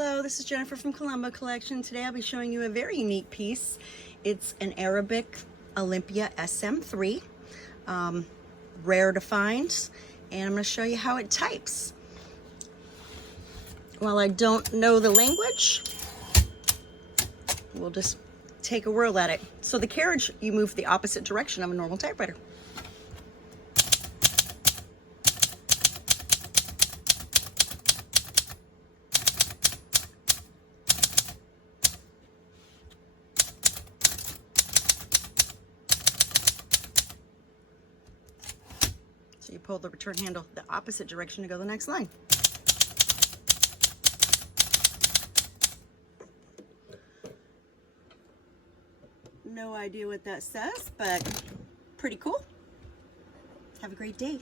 Hello, this is Jennifer from Colombo Collection. Today I'll be showing you a very unique piece. It's an Arabic Olympia SM3, rare to find, and I'm going to show you how it types. While I don't know the language, we'll just take a whirl at it. So the carriage, you move the opposite direction of a normal typewriter. So you pull the return handle the opposite direction to go to the next line. No idea what that says, but pretty cool. Have a great day.